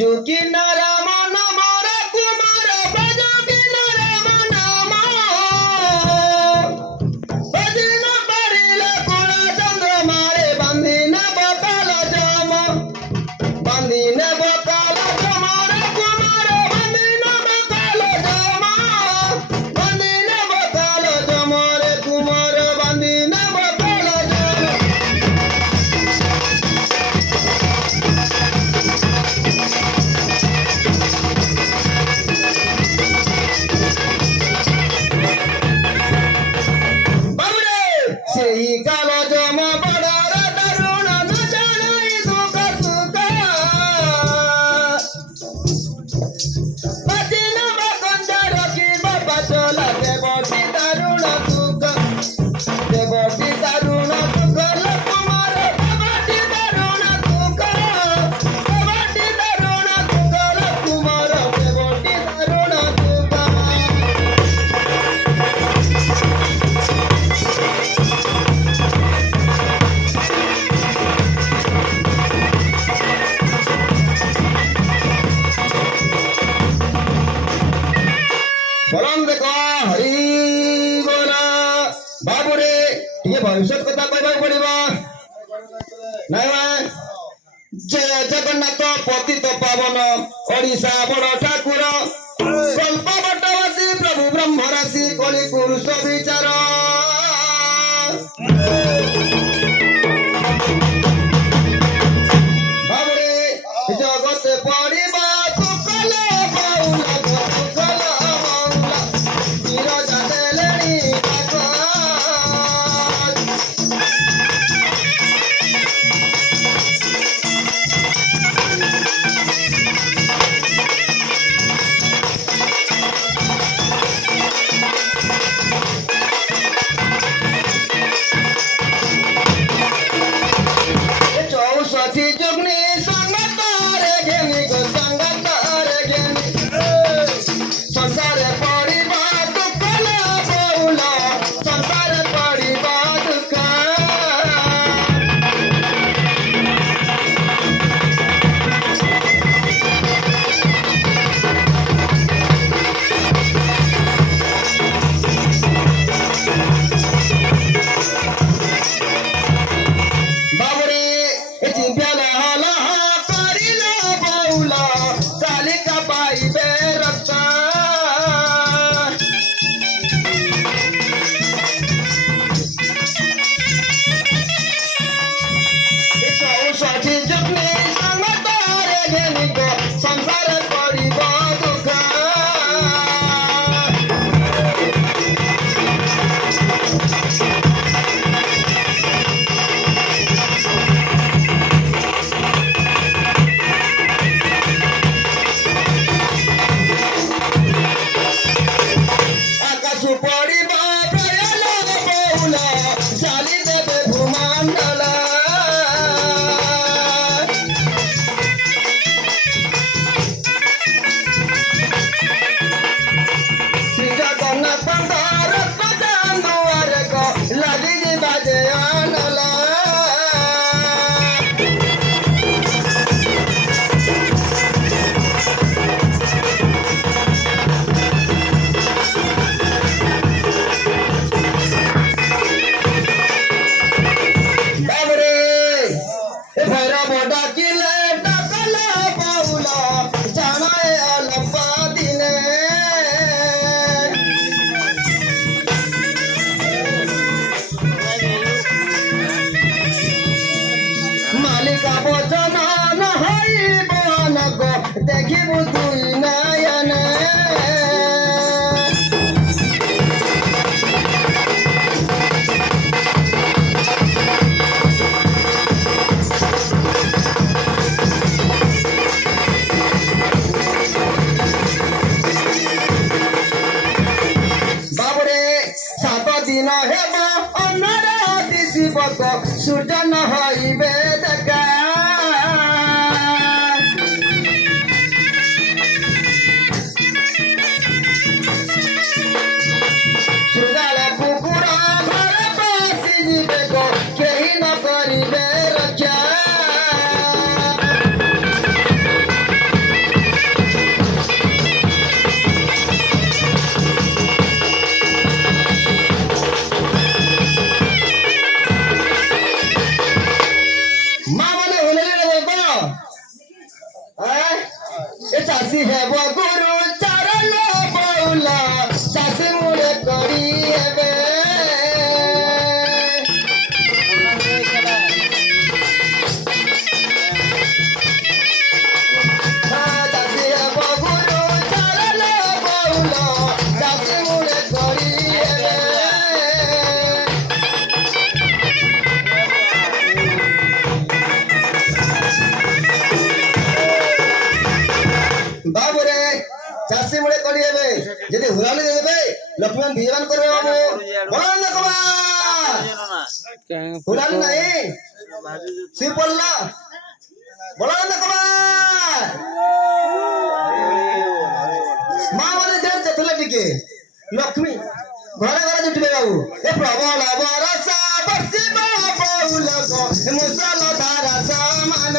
की न राम नाम रे कुमार भजो की न राम नाम भजन परिले कुल चंद्रमा रे बंदिन बकाल जम बंदिन बकाल जम रे कुमार बंदिन बकाल जम बंदिन बकाल जम रे कुमार बंदिन बकाल जम बाबरे सेई काल जम बडर तरुण न जानै दुख सुख बदिन बकंद रखिब बचल देवटी तरुण सुख देवटी तरुण सुख ल कुमार देवटी तरुण सुख देवटी तरुण सुख ल कुमार देवटी तरुण सुख बोलन देखो हरि बोला बाबुरे ये भविष्य कथा कहबा पड़िबा नै भाई जय जगन्नाथ पतित पावन ओडिशा बड़ ठाकुर कल्प बटवासी प्रभु ब्रह्म राशि कलि पुरुष विचार बाबुरे जगत पड़िबा सुकल बाउला सुकल बाउला बिरजा देलेनी कागज যদি হুরানি দেবে লক্ষ্মণ বিজয়ন করবে বাবু বলেন না কুমার হুরানি নাই শিব পড়লা বলেন না কুমার মা মানে জানছে তুলে টিকে লক্ষ্মী ঘরে ঘরে জুটবে বাবু এ প্রবল বরসা বর্ষিব বহুল মুসল ধারা সমান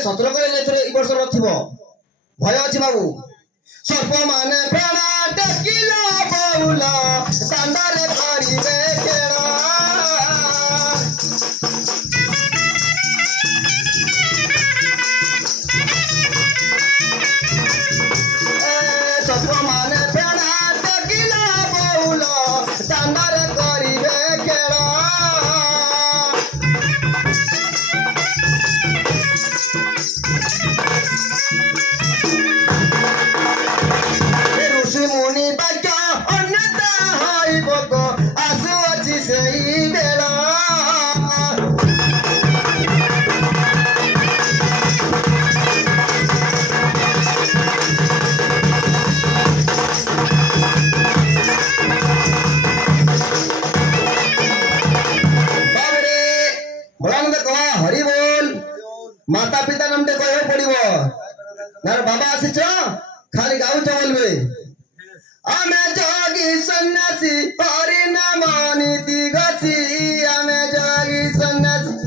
ସତର କରି ଏଥର ଏଇ ବର୍ଷ ନଥିବ ଭୟ ଅଛି ବାବୁ ସର୍ପ ମାନେ ପ୍ରାଣ ଟେକିଲ ବହୁଲ ଦାଣ୍ଡରେ କରିବେ କେଳ ସର୍ପ ମାନେ ପ୍ରାଣ ଟେକିଲ ବହୁଲ ଦାଣ୍ଡରେ କରିବେ କେଳ माता पिता नमते कहे पड़िबो नार बाबा आसीच खाली गाउच बोलबे आमे जोगी सन्यासी हरि नाम नीति गछि आमे जोगी सन्यासी